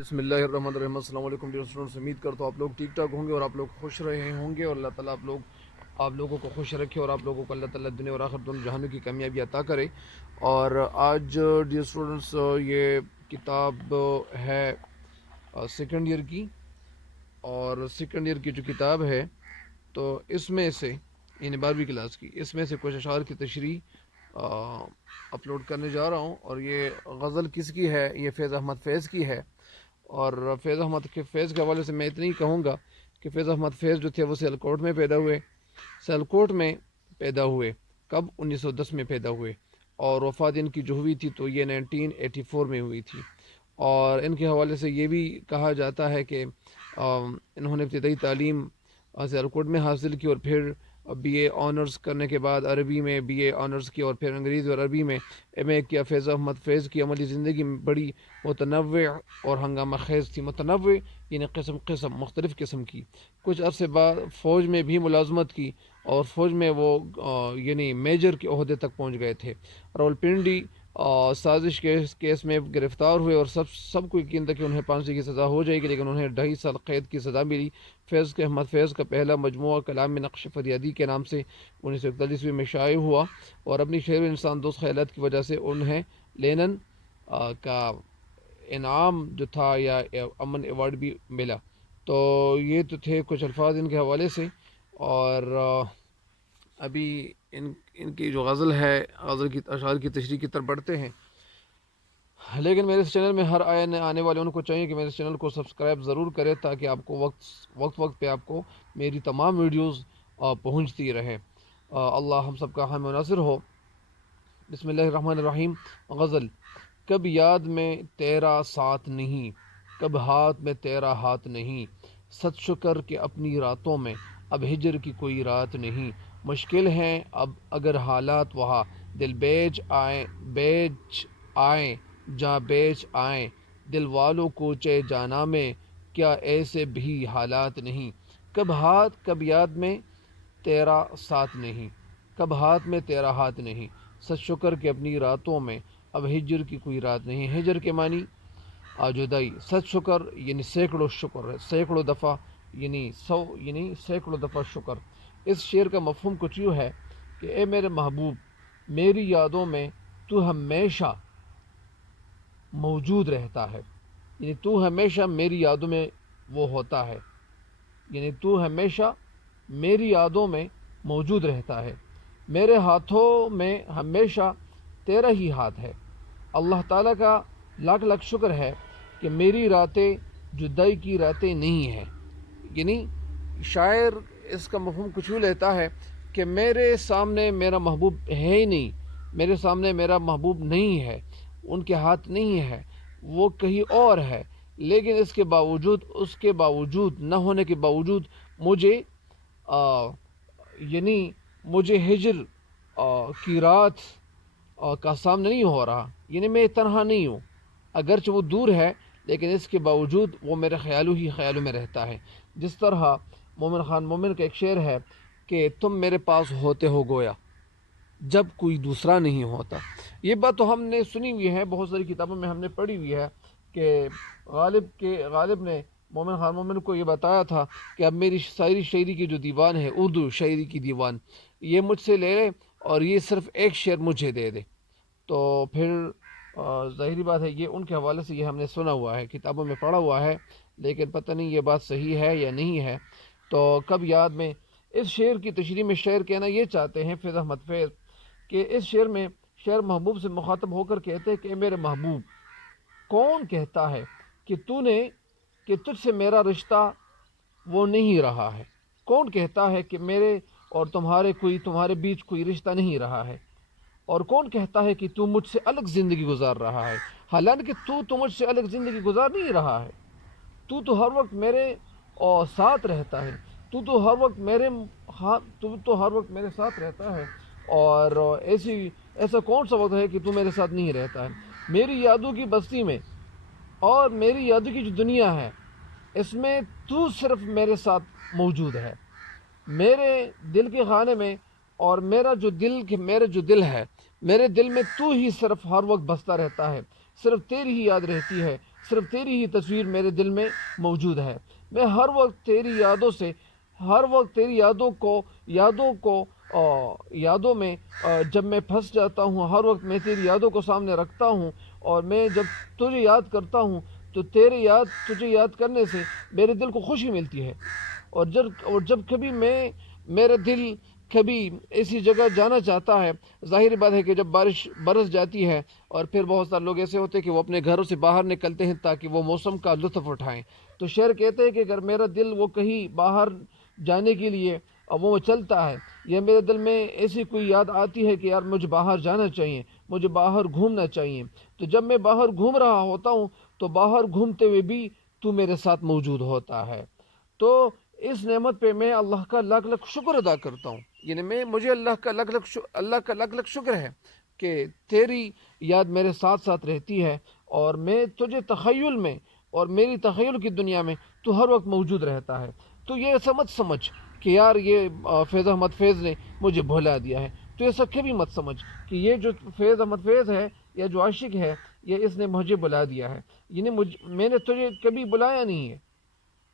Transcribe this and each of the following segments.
بسم اللہ الرحمن الرحیم۔ السلام علیکم ڈیئر اسٹوڈنٹس، امید کرتا ہوں آپ لوگ ٹھیک ٹھاک ہوں گے اور آپ لوگ خوش رہے ہوں گے، اور اللہ تعالیٰ آپ لوگوں کو خوش رکھے اور آپ لوگوں کو اللہ تعالیٰ دنیا اور آخر دونوں جہانوں کی کامیابی عطا کرے۔ اور آج ڈیئر اسٹوڈنٹس یہ کتاب ہے سیکنڈ ایئر کی، اور سیکنڈ ایئر کی جو کتاب ہے تو اس میں سے یعنی 12ویں کلاس کی، اس میں سے کچھ اشعار کی تشریح اپلوڈ کرنے جا رہا ہوں۔ اور یہ غزل کس کی ہے؟ یہ فیض احمد فیض کی ہے۔ اور فیض احمد فیض کے حوالے سے میں اتنا ہی کہوں گا کہ فیض احمد فیض جو تھے وہ سیالکوٹ میں پیدا ہوئے۔ سیالکوٹ میں پیدا ہوئے کب؟ 1910 میں پیدا ہوئے، اور وفات ان کی جو ہوئی تھی تو یہ 1984 میں ہوئی تھی۔ اور ان کے حوالے سے یہ بھی کہا جاتا ہے کہ انہوں نے ابتدائی تعلیم سیالکوٹ میں حاصل کی، اور پھر بی اے آنرز کرنے کے بعد عربی میں بی اے آنرز کی، اور پھر انگریزی اور عربی میں ایم اے کیا۔ فیض احمد فیض کی عملی زندگی میں بڑی متنوع اور ہنگامہ خیز تھی۔ متنوع یعنی قسم مختلف قسم کی۔ کچھ عرصے بعد فوج میں بھی ملازمت کی، اور فوج میں وہ یعنی میجر کے عہدے تک پہنچ گئے تھے۔ راولپنڈی سازش کیس میں گرفتار ہوئے، اور سب کو یقین تھا کہ انہیں پھانسی کی سزا ہو جائے گی، لیکن انہیں 2.5 سال قید کی سزا ملی۔ احمد فیض کا پہلا مجموعہ کلام نقش فریادی کے نام سے 1941 میں شائع ہوا، اور اپنی شعر و انسان دوست خیالات کی وجہ سے انہیں لینن کا انعام جو تھا یا امن ایوارڈ بھی ملا۔ تو یہ تو تھے کچھ الفاظ ان کے حوالے سے۔ اور ابھی ان کی جو غزل ہے، غزل کی اشعار کی تشریح کی طرف بڑھتے ہیں۔ لیکن میرے اس چینل میں ہر آنے والے ان کو چاہیے کہ میرے اس چینل کو سبسکرائب ضرور کرے، تاکہ آپ کو وقت پہ آپ کو میری تمام ویڈیوز پہنچتی رہے۔ اللہ ہم سب کا حامی و ناصر ہو۔ بسم اللہ الرحمن الرحیم۔ غزل۔ کب یاد میں تیرا ساتھ نہیں، کب ہاتھ میں تیرا ہاتھ نہیں، ست شکر کہ اپنی راتوں میں اب ہجر کی کوئی رات نہیں۔ مشکل ہیں اب اگر حالات وہاں، دل بیچ آئیں جاں بیچ آئیں، دل والوں کوچے جانا میں کیا ایسے بھی حالات نہیں۔ کب یاد میں تیرا ساتھ نہیں، کب ہاتھ میں تیرا ہاتھ نہیں، ست شکر کہ اپنی راتوں میں اب ہجر کی کوئی رات نہیں۔ ہجر کے معنی جدائی، ست شکر یعنی سینکڑوں شکر ہے، سینکڑوں دفعہ یعنی سینکڑوں دفعہ شکر۔ اس شعر کا مفہوم کچھ یوں ہے کہ اے میرے محبوب، میری یادوں میں تو ہمیشہ موجود رہتا ہے، یعنی تو ہمیشہ میری یادوں میں وہ ہوتا ہے، یعنی تو ہمیشہ میری یادوں میں موجود رہتا ہے۔ میرے ہاتھوں میں ہمیشہ تیرا ہی ہاتھ ہے۔ اللہ تعالیٰ کا لاکھ لاکھ شکر ہے کہ میری راتیں جدائی کی راتیں نہیں ہیں۔ یعنی شاعر اس کا مفہوم کچھ یوں لیتا ہے کہ میرے سامنے میرا محبوب ہے ہی نہیں، میرے سامنے میرا محبوب نہیں ہے، ان کے ہاتھ نہیں ہے، وہ کہیں اور ہے، لیکن اس کے باوجود نہ ہونے کے باوجود مجھے ہجر کی رات کا سامنا نہیں ہو رہا، یعنی میں تنہا نہیں ہوں، اگرچہ وہ دور ہے لیکن اس کے باوجود وہ میرے خیالوں میں رہتا ہے۔ جس طرح مومن خان مومن کا ایک شعر ہے کہ تم میرے پاس ہوتے ہو گویا جب کوئی دوسرا نہیں ہوتا۔ یہ بات تو ہم نے سنی ہوئی ہے، بہت ساری کتابوں میں ہم نے پڑھی ہوئی ہے کہ غالب نے مومن خان مومن کو یہ بتایا تھا کہ اب میری ساری شاعری کی جو دیوان ہے، اردو شاعری کی دیوان، یہ مجھ سے لے لے اور یہ صرف ایک شعر مجھے دے دے۔ تو پھر ظاہری بات ہے، یہ ان کے حوالے سے یہ ہم نے سنا ہوا ہے، کتابوں میں پڑھا ہوا ہے، لیکن پتہ نہیں یہ بات صحیح ہے یا نہیں ہے۔ تو کب یاد میں اس شعر کی تشریح میں شعر کہنا یہ چاہتے ہیں فیض احمد فیض کہ اس شعر میں شعر محبوب سے مخاطب ہو کر کہتے ہیں کہ اے میرے محبوب، کون کہتا ہے کہ تجھ سے میرا رشتہ وہ نہیں رہا ہے؟ کون کہتا ہے کہ میرے اور تمہارے بیچ کوئی رشتہ نہیں رہا ہے؟ اور کون کہتا ہے کہ تو مجھ سے الگ زندگی گزار رہا ہے؟ حالانکہ تو مجھ سے الگ زندگی گزار نہیں رہا ہے، تو ہر وقت میرے ساتھ رہتا ہے، تو ہر وقت میرے ساتھ رہتا ہے، اور ایسا کون سا وقت ہے کہ تو میرے ساتھ نہیں رہتا ہے؟ میری یادوں کی بستی میں اور میری یادوں کی جو دنیا ہے، اس میں تو صرف میرے ساتھ موجود ہے۔ میرے دل کے خانے میں اور میرا جو دل ہے، میرے دل میں تو ہی صرف ہر وقت بستا رہتا ہے، صرف تیری ہی یاد رہتی ہے، صرف تیری ہی تصویر میرے دل میں موجود ہے. میں ہر وقت تیری یادوں سے، ہر وقت تیری یادوں میں جب میں پھنس جاتا ہوں، ہر وقت میں تیری یادوں کو سامنے رکھتا ہوں. اور میں جب تجھے یاد کرتا ہوں تو تجھے یاد کرنے سے میرے دل کو خوشی ملتی ہے. اور جب کبھی میرا دل کبھی ایسی جگہ جانا چاہتا ہے، ظاہر بات ہے کہ جب بارش برس جاتی ہے اور پھر بہت سارے لوگ ایسے ہوتے ہیں کہ وہ اپنے گھروں سے باہر نکلتے ہیں تاکہ وہ موسم کا لطف اٹھائیں. تو شعر کہتے ہیں کہ اگر میرا دل وہ کہیں باہر جانے کے لیے وہ چلتا ہے، یا میرے دل میں ایسی کوئی یاد آتی ہے کہ یار مجھے باہر جانا چاہیے، مجھے باہر گھومنا چاہیے، تو جب میں باہر گھوم رہا ہوتا ہوں تو باہر گھومتے ہوئے بھی تو میرے ساتھ موجود ہوتا ہے. تو اس نعمت پہ میں اللہ کا لاکھ لاکھ شکر ادا کرتا ہوں. یعنی مجھے اللہ کا لاکھ لاکھ شکر ہے کہ تیری یاد میرے ساتھ ساتھ رہتی ہے، اور میں تجھے تخیل میں اور میری تخیل کی دنیا میں تو ہر وقت موجود رہتا ہے. تو یہ ایسا مت سمجھ کہ یار یہ فیض احمد فیض نے مجھے بھلا دیا ہے. تو ایسا کبھی مت سمجھ کہ یہ جو فیض احمد فیض ہے یا جو عاشق ہے یہ اس نے مجھے بلا دیا ہے. یعنی میں نے تجھے کبھی بلایا نہیں ہے.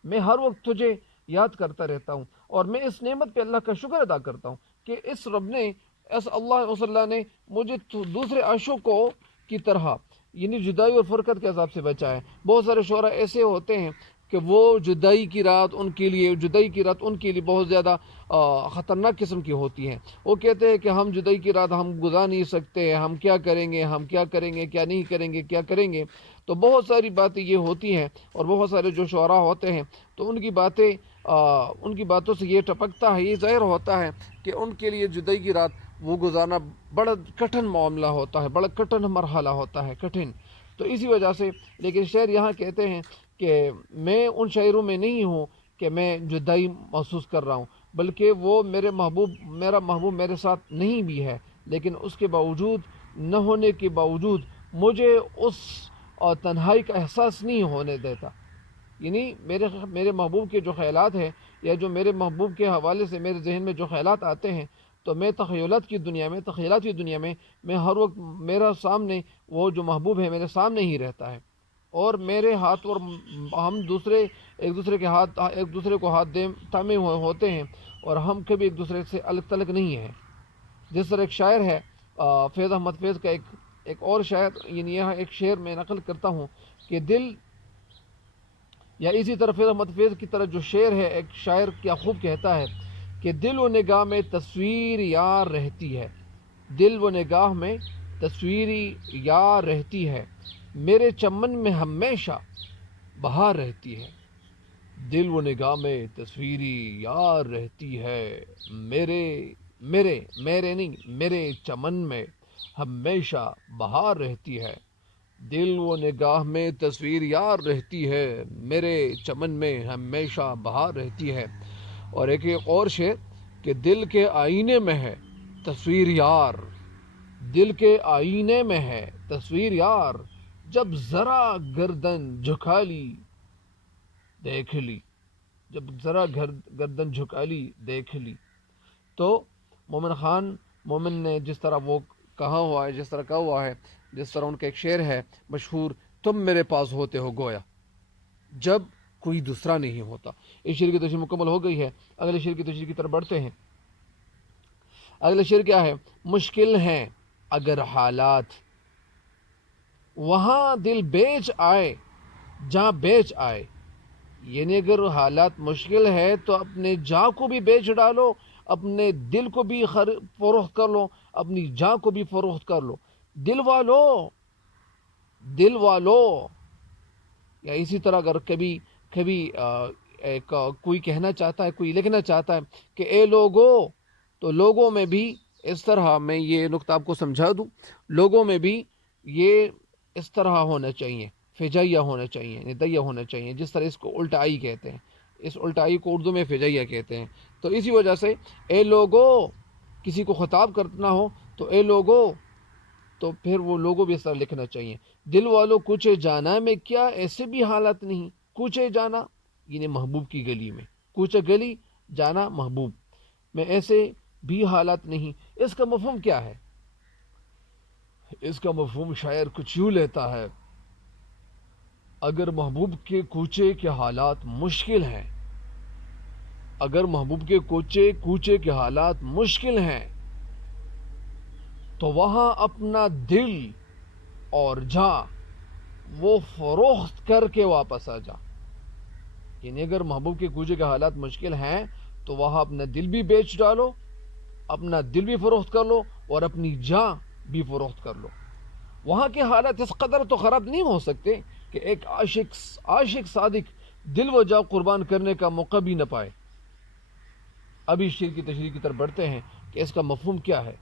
میں ہر وقت تجھے یاد کرتا رہتا ہوں، اور میں اس نعمت پہ اللہ کا شکر ادا کرتا ہوں کہ اس رب نے، اللہ صلی اللہ نے مجھے دوسرے عاشقوں کی طرح یعنی جدائی اور فرقت کے عذاب سے بچایا ہے. بہت سارے شعراء ایسے ہوتے ہیں کہ وہ جدائی کی رات ان کے لیے بہت زیادہ خطرناک قسم کی ہوتی ہیں. وہ کہتے ہیں کہ ہم جدائی کی رات ہم گزار نہیں سکتے، ہم کیا کریں گے، کیا نہیں کریں گے. تو بہت ساری باتیں یہ ہوتی ہیں، اور بہت سارے جو شعراء ہوتے ہیں تو ان کی باتوں سے یہ ٹپکتا ہے، یہ ظاہر ہوتا ہے کہ ان کے لیے جدائی کی رات وہ گزارنا بڑا کٹھن معاملہ ہوتا ہے، بڑا کٹھن مرحلہ ہوتا ہے، کٹھن. تو اسی وجہ سے لیکن شاعر یہاں کہتے ہیں کہ میں ان شاعروں میں نہیں ہوں کہ میں جدائی محسوس کر رہا ہوں، بلکہ وہ میرا محبوب میرے ساتھ نہیں بھی ہے، لیکن اس کے باوجود نہ ہونے کے باوجود مجھے اس تنہائی کا احساس نہیں ہونے دیتا. یعنی میرے محبوب کے جو خیالات ہیں، یا جو میرے محبوب کے حوالے سے میرے ذہن میں جو خیالات آتے ہیں، تو میں تخیلات کی دنیا میں میں ہر وقت میرا سامنے وہ جو محبوب ہے میرے سامنے ہی رہتا ہے. اور میرے ہاتھ اور ہم ایک دوسرے کو ہاتھ تھامے ہوئے ہوتے ہیں، اور ہم کبھی ایک دوسرے سے الگ تلگ نہیں ہیں. جس طرح ایک شاعر ہے فیض احمد فیض کا ایک اور شاعر، یعنی یہاں ایک شعر میں نقل کرتا ہوں کہ یا اسی طرح فیض احمد فیض کی طرح جو شعر ہے، ایک شاعر کیا خوب کہتا ہے کہ دل و نگاہ میں تصویر یار رہتی ہے، دل و نگاہ میں تصویری یار رہتی ہے، میرے چمن میں ہمیشہ بہار رہتی ہے. دل و نگاہ میں تصویری یار رہتی ہے، میرے چمن میں ہمیشہ بہار رہتی ہے. دل و نگاہ میں تصویر یار رہتی ہے، میرے چمن میں ہمیشہ بہار رہتی ہے. اور ایک اور شعر کہ دل کے آئینے میں ہے تصویر یار، دل کے آئینے میں ہے تصویر یار، جب ذرا گردن جھکا لی دیکھ لی، جب ذرا گردن جھکا لی دیکھ لی. تو مومن نے جس طرح وہ کہا ہوا ہے، جس طرح ان کا ایک شعر ہے مشہور، تم میرے پاس ہوتے ہو گویا جب کوئی دوسرا نہیں ہوتا. اس شعر کی تشریح مکمل ہو گئی ہے. اگلے شعر کی تشریح کی طرف بڑھتے ہیں. اگلا شعر کیا ہے؟ مشکل ہیں اگر حالات وہاں دل بیچ آئے جہاں بیچ آئے. یعنی اگر حالات مشکل ہے تو اپنے جاں کو بھی بیچ ڈالو، اپنے دل کو بھی فروخت کر لو، اپنی جاں کو بھی فروخت کر لو. دل والو. یا اسی طرح اگر کبھی کوئی کہنا چاہتا ہے، کوئی لکھنا چاہتا ہے کہ اے لوگو، تو لوگوں میں بھی اس طرح، میں یہ نقطہ آپ کو سمجھا دوں، لوگوں میں بھی یہ اس طرح ہونا چاہیے، فجائیہ ہونا چاہیے، ندیہ ہونا چاہیے، جس طرح اس کو الٹائی کہتے ہیں. اس الٹائی کو اردو میں فجائیہ کہتے ہیں. تو اسی وجہ سے اے لوگو، کسی کو خطاب کرنا ہو تو اے لوگو، تو پھر وہ لوگوں بھی اس طرح لکھنا چاہیے. دل والوں کوچے جانا میں کیا ایسے بھی حالت نہیں. کوچے جانا یعنی محبوب کی گلی میں، کوچے گلی جانا محبوب میں ایسے بھی حالت نہیں. اس کا مفہوم کیا ہے؟ اس کا مفہوم شاعر کچھ یوں لیتا ہے اگر محبوب کے کوچے کے حالات مشکل ہیں، اگر محبوب کے کوچے کے حالات مشکل ہیں تو وہاں اپنا دل اور جاں وہ فروخت کر کے واپس آ جا. یعنی اگر محبوب کے کوچے کے حالات مشکل ہیں تو وہاں اپنا دل بھی بیچ ڈالو، اپنا دل بھی فروخت کر لو اور اپنی جاں بھی فروخت کر لو. وہاں کے حالات اس قدر تو خراب نہیں ہو سکتے کہ ایک عاشق صادق دل و جاں قربان کرنے کا موقع بھی نہ پائے. ابھی شعر کی تشریح کی طرف بڑھتے ہیں کہ اس کا مفہوم کیا ہے.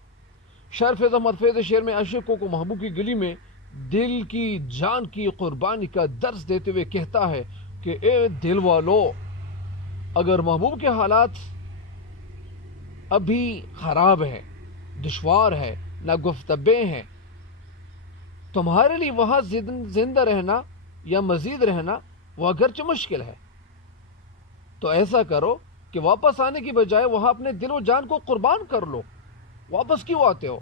شاعر فیض احمد فیض شعر میں عاشقوں کو محبوب کی گلی میں دل کی جان کی قربانی کا درس دیتے ہوئے کہتا ہے کہ اے دل والو، اگر محبوب کے حالات ابھی خراب ہے، دشوار ہے، ناگفتبے ہیں، تمہارے لیے وہاں زندہ رہنا یا مزید رہنا وہ اگرچہ مشکل ہے، تو ایسا کرو کہ واپس آنے کی بجائے وہاں اپنے دل و جان کو قربان کر لو. واپس کیوں آتے ہو؟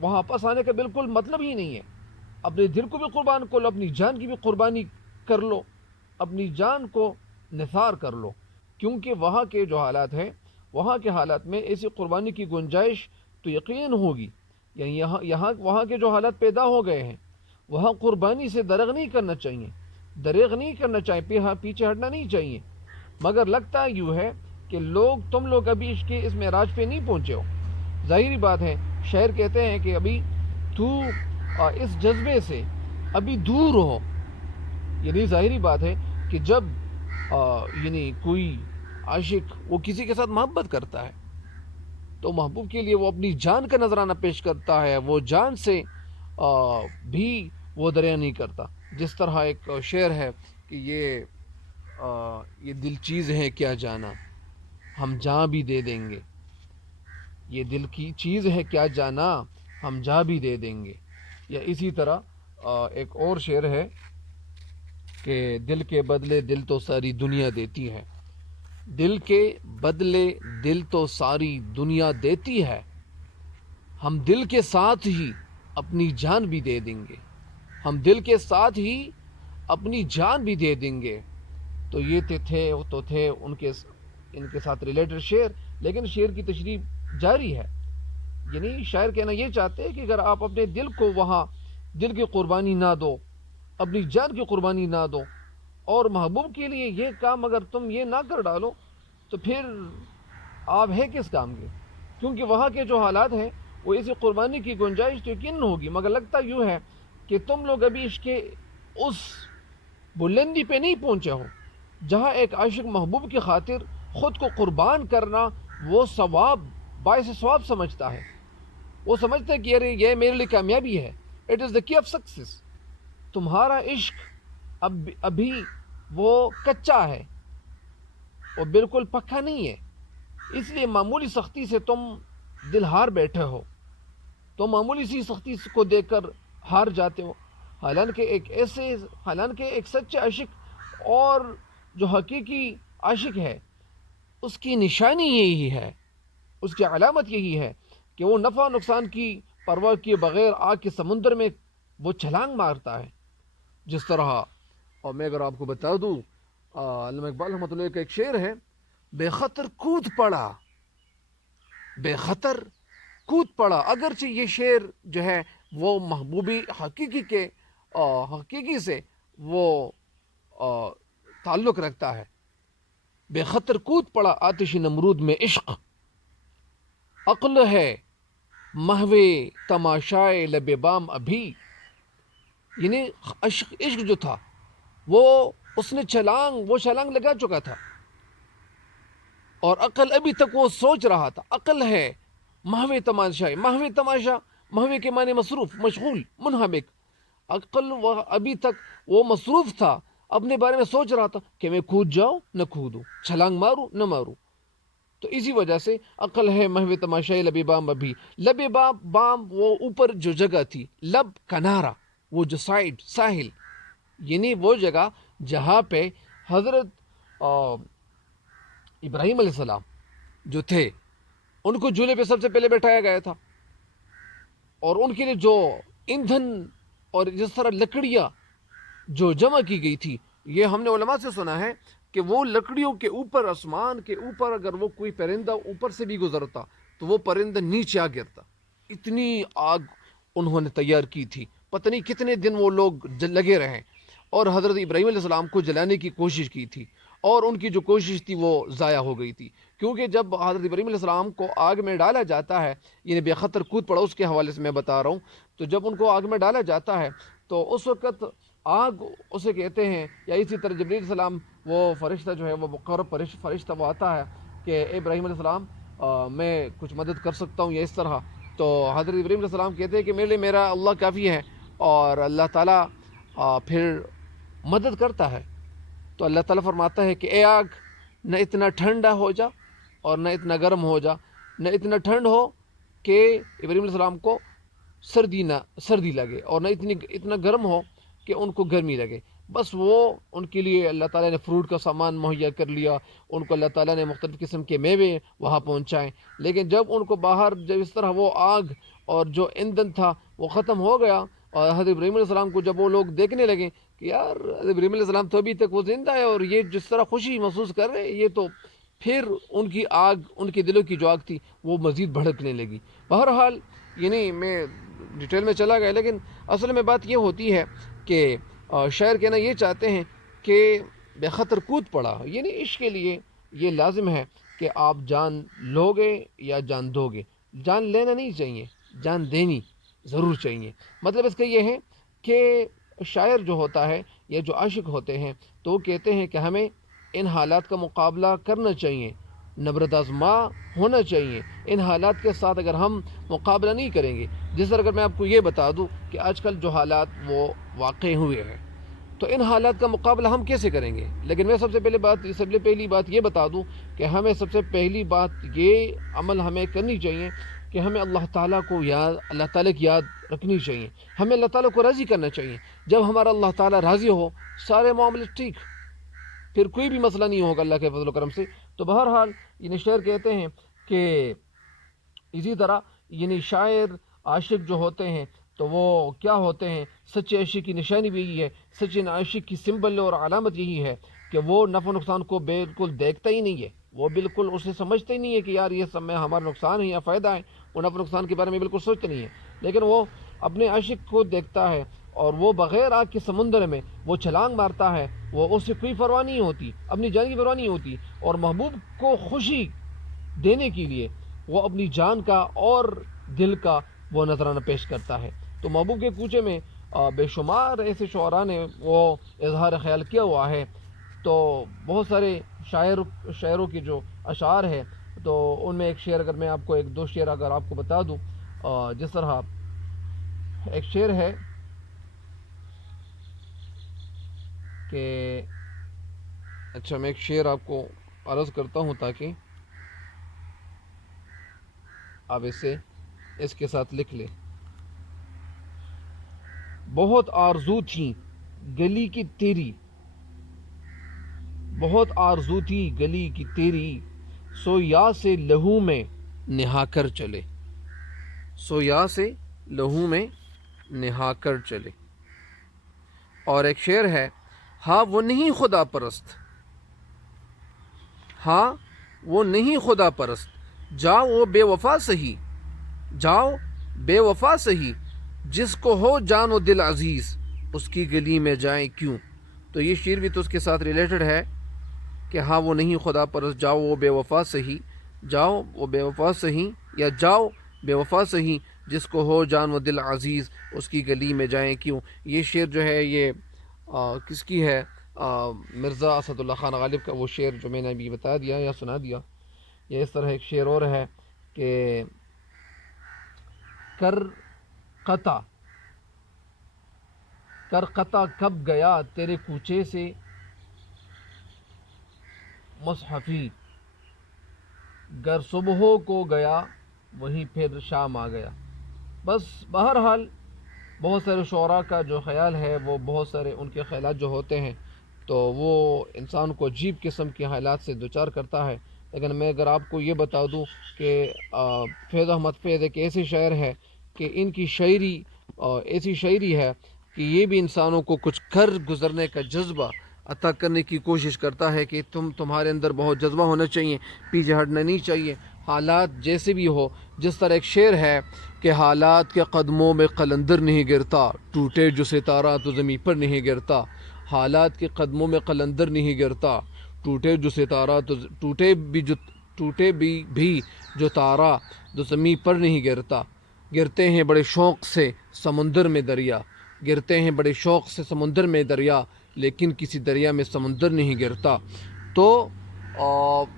وہاں واپس آنے کا بالکل مطلب ہی نہیں ہے. اپنے دل کو بھی قربان کر لو، اپنی جان کی بھی قربانی کر لو، اپنی جان کو نثار کر لو، کیونکہ وہاں کے جو حالات ہیں، وہاں کے حالات میں ایسی قربانی کی گنجائش تو یقین ہوگی. یعنی وہاں کے جو حالات پیدا ہو گئے ہیں، وہاں قربانی سے دریغ نہیں کرنا چاہیے، پیچھے ہٹنا نہیں چاہیے. مگر لگتا یوں ہے کہ تم لوگ ابھی اس معراج پہ نہیں پہنچے ہو. ظاہری بات ہے، شاعر کہتے ہیں کہ ابھی تو اس جذبے سے ابھی دور ہو. یعنی ظاہری بات ہے کہ جب یعنی کوئی عاشق وہ کسی کے ساتھ محبت کرتا ہے تو محبوب کے لیے وہ اپنی جان کا نذرانہ پیش کرتا ہے، وہ جان سے بھی وہ دریا نہیں کرتا. جس طرح ایک شعر ہے کہ یہ دل چیز ہے کیا جانا، ہم جاں بھی دے دیں گے. یہ دل کی چیز ہے کیا جانا، ہم جاں بھی دے دیں گے. یا اسی طرح ایک اور شعر ہے کہ دل کے بدلے دل تو ساری دنیا دیتی ہے. دل کے بدلے دل تو ساری دنیا دیتی ہے، ہم دل کے ساتھ ہی اپنی جان بھی دے دیں گے. ہم دل کے ساتھ ہی اپنی جان بھی دے دیں گے. تو یہ تھے ان کے ساتھ ریلیٹڈ شعر، لیکن شعر کی تشریح جاری ہے. یعنی شاعر کہنا یہ چاہتے ہیں کہ اگر آپ اپنے دل کو وہاں دل کی قربانی نہ دو، اپنی جان کی قربانی نہ دو، اور محبوب کے لیے یہ کام اگر تم یہ نہ کر ڈالو تو پھر آپ ہے کس کام کے؟ کیونکہ وہاں کے جو حالات ہیں وہ اسی قربانی کی گنجائش تو یقین ہوگی. مگر لگتا یوں ہے کہ تم لوگ ابھی اس بلندی پہ نہیں پہنچے ہو جہاں ایک عاشق محبوب کی خاطر خود کو قربان کرنا وہ باعث ثواب سمجھتا ہے. وہ سمجھتا ہے کہ یہ میرے لیے کامیابی ہے. اٹ از دا کی آف سکسیس. تمہارا عشق ابھی وہ کچا ہے، وہ بالکل پکا نہیں ہے، اس لیے معمولی سختی سے تم دل ہار بیٹھے ہو. تو معمولی سی سختی کو دیکھ کر ہار جاتے ہو. حالانکہ ایک سچے عاشق اور جو حقیقی عاشق ہے اس کی نشانی یہی ہے، اس کی علامت یہی ہے کہ وہ نفع و نقصان کی پرواہ کیے بغیر آگ کے سمندر میں وہ چھلانگ مارتا ہے. جس طرح، اور میں اگر آپ کو بتا دوں، علامہ اقبال رحمۃ اللہ کا ایک شعر ہے، بے خطر کود پڑا. اگرچہ یہ شعر جو ہے وہ محبوبی حقیقی سے وہ تعلق رکھتا ہے. بے خطر کود پڑا آتش نمرود میں عشق، عقل ہے محو تماشائے لب بام ابھی. یعنی عشق جو تھا اس نے چھلانگ لگا چکا تھا، اور عقل ابھی تک وہ سوچ رہا تھا. عقل ہے محو تماشا، محو کے معنی مصروف، مشغول، منہمک. عقل ابھی تک وہ مصروف تھا، اپنے بارے میں سوچ رہا تھا کہ میں کود جاؤں نہ کودوں، چھلانگ ماروں نہ ماروں. تو اسی وجہ سے عقل ہے محو تماشائے لب بام ابھی. لب بام وہ اوپر جو جگہ تھی، لب کنارہ، وہ جو ساحل، یعنی وہ جگہ جہاں پہ حضرت ابراہیم علیہ السلام جو تھے ان کو جولے پہ سب سے پہلے بیٹھایا گیا تھا، اور ان کے لیے جو ایندھن اور جس طرح لکڑیاں جو جمع کی گئی تھی، یہ ہم نے علماء سے سنا ہے کہ وہ لکڑیوں کے اوپر، آسمان کے اوپر اگر وہ کوئی پرندہ اوپر سے بھی گزرتا تو وہ پرندہ نیچے آ گرتا، اتنی آگ انہوں نے تیار کی تھی، پتہ نہیں کتنے دن وہ لوگ لگے رہے، اور حضرت ابراہیم علیہ السلام کو جلانے کی کوشش کی تھی، اور ان کی جو کوشش تھی وہ ضائع ہو گئی تھی، کیونکہ جب حضرت ابراہیم علیہ السلام کو آگ میں ڈالا جاتا ہے، یعنی بے خطر کود پڑا، اس کے حوالے سے میں بتا رہا ہوں، تو جب ان کو آگ میں ڈالا جاتا ہے تو اس وقت آگ اسے کہتے ہیں، یا اسی طرح جبرائیل علیہ السلام وہ فرشتہ جو ہے وہ مقرب فرشتہ وہ آتا ہے کہ اے ابراہیم علیہ السلام میں کچھ مدد کر سکتا ہوں یا اس طرح، تو حضرت ابراہیم علیہ السلام کہتے ہیں کہ میرے لیے میرا اللہ کافی ہے، اور اللہ تعالیٰ پھر مدد کرتا ہے، تو اللہ تعالیٰ فرماتا ہے کہ اے آگ نہ اتنا ٹھنڈا ہو جا اور نہ اتنا گرم ہو جا، نہ اتنا ٹھنڈ ہو کہ ابراہیم علیہ السلام کو سردی لگے، اور نہ اتنا گرم ہو کہ ان کو گرمی لگے، بس وہ ان کے لیے اللہ تعالیٰ نے فروٹ کا سامان مہیا کر لیا، ان کو اللہ تعالیٰ نے مختلف قسم کے میوے وہاں پہنچائیں، لیکن جب ان کو باہر جب اس طرح وہ آگ اور جو ایندھن تھا وہ ختم ہو گیا، اور حضرت ابراہیم علیہ السلام کو جب وہ لوگ دیکھنے لگے کہ یار حضرت ابراہیم علیہ السلام تو ابھی تک وہ زندہ ہے، اور یہ جس طرح خوشی محسوس کر رہے ہیں، یہ تو پھر ان کی آگ، ان کے دلوں کی جو آگ تھی وہ مزید بھڑکنے لگی۔ بہرحال یعنی میں ڈیٹیل میں چلا گیا، لیکن اصل میں بات یہ ہوتی ہے کہ شاعر کہنا یہ چاہتے ہیں کہ بے خطر کود پڑا، یعنی عشق کے لیے یہ لازم ہے کہ آپ جان لو گے یا جان دو گے، جان لینا نہیں چاہیے، جان دینی ضرور چاہیے۔ مطلب اس کا یہ ہے کہ شاعر جو ہوتا ہے یا جو عاشق ہوتے ہیں تو وہ کہتے ہیں کہ ہمیں ان حالات کا مقابلہ کرنا چاہیے، نبرد آزما ہونا چاہیے، ان حالات کے ساتھ اگر ہم مقابلہ نہیں کریں گے، جس طرح اگر میں آپ کو یہ بتا دوں کہ آج کل جو حالات وہ واقع ہوئے ہیں تو ان حالات کا مقابلہ ہم کیسے کریں گے، لیکن میں سب سے پہلی بات یہ بتا دوں کہ ہمیں سب سے پہلی بات یہ عمل ہمیں کرنی چاہیے کہ ہمیں اللہ تعالیٰ کی یاد رکھنی چاہیے، ہمیں اللہ تعالیٰ کو راضی کرنا چاہیے، جب ہمارا اللہ تعالیٰ راضی ہو سارے معاملے ٹھیک، پھر کوئی بھی مسئلہ نہیں ہوگا اللہ کے فضل و کرم سے۔ تو بہرحال یہ شاعر کہتے ہیں کہ اسی طرح یعنی شاعر عاشق جو ہوتے ہیں تو وہ کیا ہوتے ہیں، سچے عاشق کی نشانی بھی یہی ہے، سچے عاشق کی سمبل اور علامت یہی ہے کہ وہ نفع و نقصان کو بالکل دیکھتا ہی نہیں ہے، وہ بالکل اسے سمجھتا ہی نہیں ہے کہ یار یہ سب میں ہمارا نقصان ہے یا فائدہ ہے، وہ نفع و نقصان کے بارے میں بالکل سوچتا نہیں ہے، لیکن وہ اپنے عاشق کو دیکھتا ہے، اور وہ بغیر آگ کے سمندر میں وہ چھلانگ مارتا ہے، وہ اس سے کوئی پرواہ نہیں ہوتی، اپنی جان کی پرواہ نہیں ہوتی، اور محبوب کو خوشی دینے کے لیے وہ اپنی جان کا اور دل کا وہ نذرانہ پیش کرتا ہے۔ تو محبوب کے کوچے میں بے شمار ایسے شعراء نے وہ اظہار خیال کیا ہوا ہے، تو بہت سارے شاعروں کے جو اشعار ہیں، تو ان میں ایک شعر اگر میں آپ کو ایک دو شعر اگر آپ کو بتا دوں، جس طرح ایک شعر ہے کہ اچھا میں ایک شعر آپ کو عرض کرتا ہوں تاکہ آپ اسے اس کے ساتھ لکھ لیں۔ بہت آرزو تھی گلی کی تیری، بہت آرزو تھی گلی کی تیری، سویا سے لہو میں نہا کر چلے، سویا سے لہو میں نہا کر چلے۔ اور ایک شعر ہے، ہاں وہ نہیں خدا پرست، ہاں وہ نہیں خدا پرست، جاؤ وہ بے وفا سہی، جاؤ بے وفا سہی، جس کو ہو جان و دل عزیز، اس کی گلی میں جائیں کیوں۔ تو یہ شعر بھی تو اس کے ساتھ ریلیٹڈ ہے کہ ہاں وہ نہیں خدا پرست، جاؤ وہ بے وفا سہی، جاؤ وہ بے وفا سہی، یا جاؤ بے وفا سہی، جس کو ہو جان و دل عزیز، اس کی گلی میں جائیں کیوں۔ یہ شعر جو ہے یہ کس کی ہے، مرزا اسد اللہ خان غالب کا وہ شعر جو میں نے ابھی بتا دیا یا سنا دیا۔ یہ اس طرح ایک شعر اور ہے کہ کر قطع کب گیا تیرے کوچے سے مصحفی، گر صبح کو گیا وہیں پھر شام آ گیا۔ بس بہرحال بہت سارے شعراء کا جو خیال ہے وہ بہت سارے ان کے خیالات جو ہوتے ہیں تو وہ انسان کو عجیب قسم کے حالات سے دوچار کرتا ہے، لیکن میں اگر آپ کو یہ بتا دوں کہ فیض احمد فیض ایک ایسے شاعر ہے کہ ان کی شاعری ایسی شاعری ہے کہ یہ بھی انسانوں کو کچھ کر گزرنے کا جذبہ عطا کرنے کی کوشش کرتا ہے کہ تمہارے اندر بہت جذبہ ہونا چاہیے، پیچھے ہٹنا نہیں چاہیے، حالات جیسے بھی ہو۔ جس طرح ایک شعر ہے کہ حالات کے قدموں میں قلندر نہیں گرتا، ٹوٹے جو ستارہ تو زمیں پر نہیں گرتا۔ حالات کے قدموں میں قلندر نہیں گرتا، ٹوٹے جو ستارہ تو ٹوٹے بھی جو تارا تو زمیں پر نہیں گرتا۔ گرتے ہیں بڑے شوق سے سمندر میں دریا، گرتے ہیں بڑے شوق سے سمندر میں دریا، لیکن کسی دریا میں سمندر نہیں گرتا۔ تو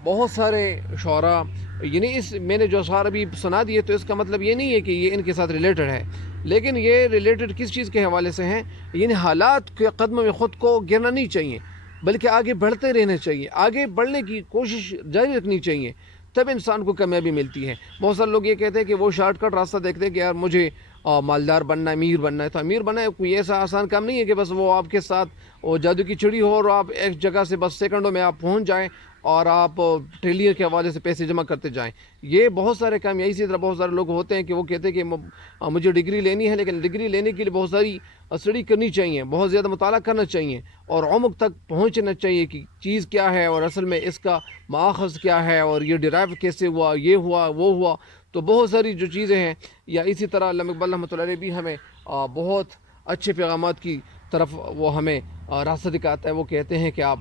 بہت سارے شعراء، یعنی میں نے جو اشعار ابھی سنا دیے تو اس کا مطلب یہ نہیں ہے کہ یہ ان کے ساتھ ریلیٹڈ ہے، لیکن یہ ریلیٹڈ کس چیز کے حوالے سے ہیں؟ یعنی حالات کے قدم میں خود کو گرنا نہیں چاہیے، بلکہ آگے بڑھتے رہنا چاہیے، آگے بڑھنے کی کوشش جاری رکھنی چاہیے، تب انسان کو کامیابی ملتی ہے۔ بہت سارے لوگ یہ کہتے ہیں کہ وہ شارٹ کٹ راستہ دیکھتے ہیں کہ یار مجھے مالدار بننا ہے، امیر بننا ہے۔ تو امیر بننا ہے کوئی ایسا آسان کام نہیں ہے کہ بس وہ آپ کے ساتھ وہ جادو کی چڑی ہو اور آپ ایک جگہ سے بس سیکنڈوں میں آپ پہنچ جائیں اور آپ ٹریلر کے حوالے سے پیسے جمع کرتے جائیں۔ یہ بہت سارے کام، اسی طرح بہت سارے لوگ ہوتے ہیں کہ وہ کہتے ہیں کہ مجھے ڈگری لینی ہے، لیکن ڈگری لینے کے لیے بہت ساری اسٹڈی کرنی چاہیے، بہت زیادہ مطالعہ کرنا چاہیے اور عمق تک پہنچنا چاہیے کہ چیز کیا ہے اور اصل میں اس کا ماخذ کیا ہے اور یہ ڈرائیو کیسے ہوا، یہ ہوا وہ ہوا۔ تو بہت ساری جو چیزیں ہیں، یا اسی طرح علامہ اقبال رحمۃ اللہ علیہ بھی ہمیں بہت اچھے پیغامات کی طرف وہ ہمیں راستہ دکھاتا ہے۔ وہ کہتے ہیں کہ آپ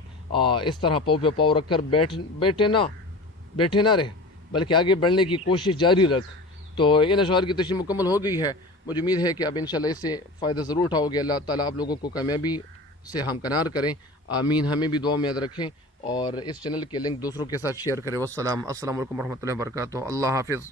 اس طرح پاؤ پہ پاؤ رکھ کر بیٹھے نہ رہے، بلکہ آگے بڑھنے کی کوشش جاری رکھ۔ تو ان اشعار کی تشریح مکمل ہو گئی ہے، مجھے امید ہے کہ اب انشاءاللہ اس سے فائدہ ضرور اٹھاؤ گے۔ اللہ تعالیٰ آپ لوگوں کو کامیابی سے ہمکنار کریں، آمین۔ ہمیں بھی دعا میں یاد رکھیں اور اس چینل کے لنک دوسروں کے ساتھ شیئر کریں۔ السلام علیکم ورحمۃ اللہ وبرکاتہ۔ اللہ حافظ۔